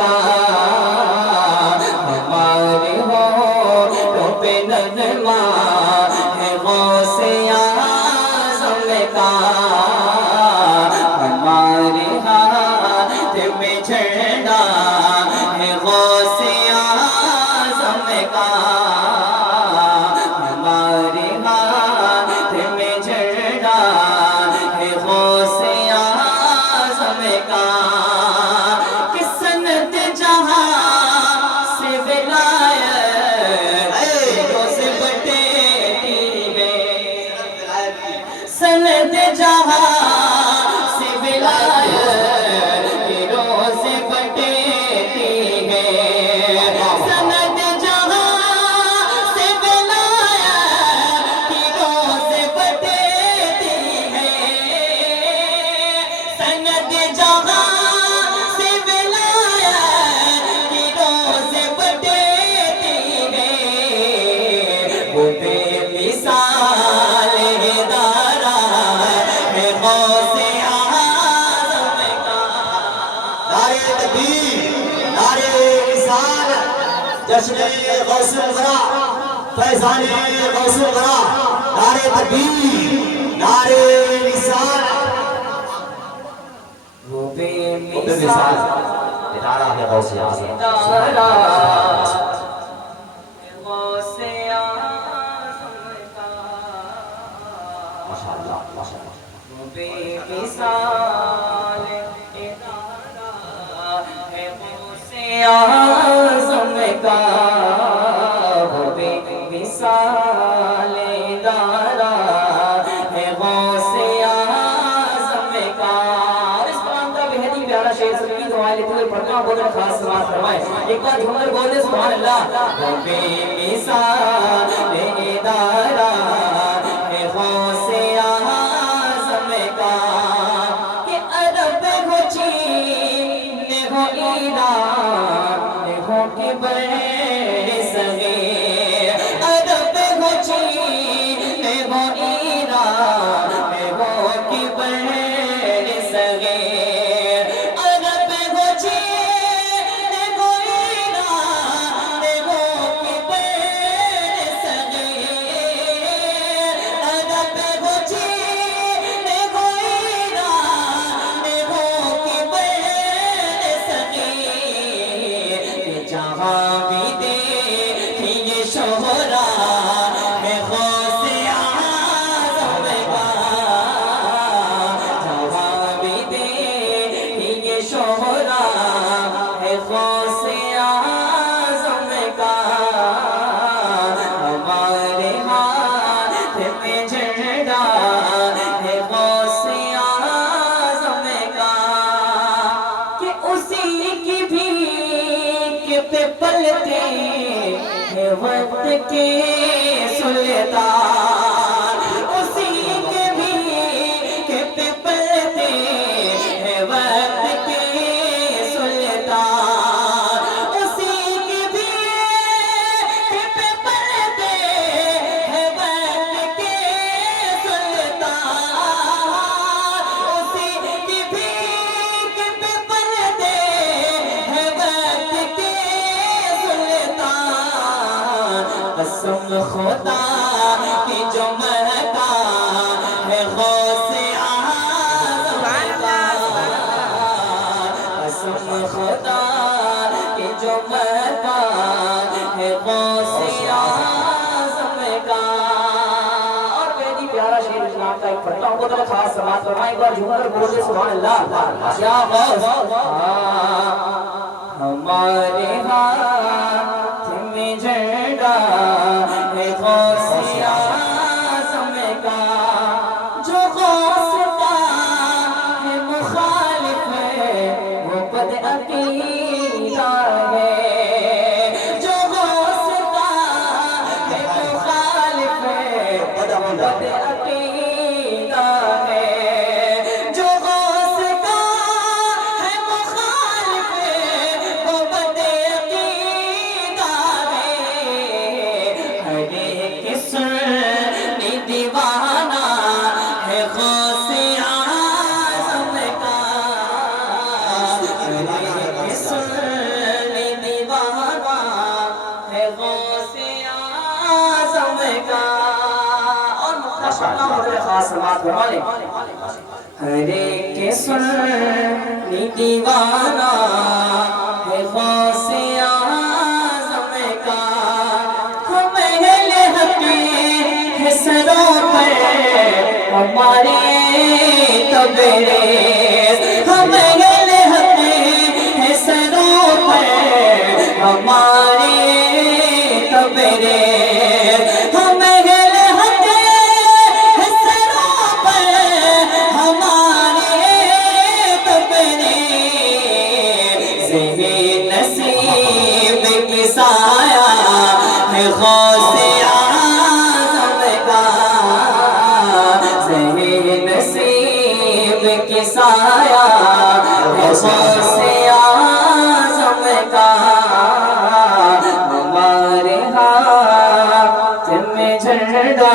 کا ہمارے ہونٹوں پہ نغمہ ہے غوث اعظم کا ہمارے ہاتھ میں جھنڈا ہے غوث اعظم کا ہمارے ہاتھ میں جھنڈا ہے غوث اعظم کا کہ سند جہاں سے ولایت روز بٹیتی ہے سند جہاں سے ولایت روز بٹیتی ہے سند جہاں سے ولایت روز بٹیتی ہے سند جہاں سے ولایت روز بٹیتی ہے وہ بے مثال ادارہ ہے غوث اعظم کا نعرہ تکبیر نعرہ رسالت جشن غوث الورا فیضان غوث الورا نعرہ تکبیر نعرہ رسالت وہ بے مثال مثال ادارہ ہے غوث اعظم ادارہ غوث اعظم کا ماشاءاللہ ماشاءاللہ وہ بے مثال ادارہ ہے غوث اعظم کا وہ بے مثال ادارہ ہے غوث اعظم کا اس قرآن کا بہت ہی پیارا شعر سنگی دعائیں لیتے ہوئے پڑھنا بولنا خاص سماعت فرمائے ایک بار جھوم کر بول دے سبحان اللہ وہ بے مثال ادارہ ہے غوث اعظم کا کہ عرب ہو چین ہو ایران ہو کہ بڑے صغیر عرب ہو چین ہو ایران ہو کہ بڑے صغیر عرب ہو چین ہو ایران ہو کہ بڑے صغیر عرب ہو چین ہو ایران ہو کہ بڑے صغیر کہ جہاں بھی دیکھی یہ شہرا ہے غوث اعظم کا جہاں بھی دیکھی یہ شہرا ہے غوث اعظم کا ہمارے ہاتھ میں جھنڈا ہے غوث اعظم کا کہ اسی کی بھیک پہ پلتے ہیں وقت کے سلطان اسی کے بھیک پہ پلتے ہیں وقت کے سلطان اسی کے بھیک پہ پلتے ہیں وقت کے سلطان اسی کی بھیک پہ پلتے ہیں وقت کے سلطان قسم خدا کی جو مہکا ہے غوث اعظم کا قسم خدا کی جو مہکا ہے غوث اعظم کا اور بہت ہی پیارا شعر اسلام کا ایک پڑھتا ہوں بہت خاص سماعت فرمائیں ایک بار جھوم کر بول دے سبحان اللہ یا غوث ہمارے ہاتھ میں جھنڈا ہے غوث اعظم کا جو غوث کا ہے مخالف ہے وہ بد عقیدہ ہے جو غوث کا ہے مخالف ہے بد عقیدہ ہے جو غوث کا ہے مخالف ہے وہ بد عقیدہ ہے ہر ایک سنی دیوانہ ہے غوث اعظم کا ہر ایک سنی سماعت فرما لیں ہر ایک سنی دیوانہ ہے غوث اعظم کا ہم اہل حق ہیں سروں پر ہمارے تبریز ہم اہل حق ہیں سروں پر ہمارے تبریز ہم اہل حق ہیں سروں پر ہمارے تبریز ذہن نصیب کی سایہ ہے غوث اعظم کا ذہن نصیب کی سایہ ہے غوث اعظم کا ہمارے ہاتھ میں جھنڈا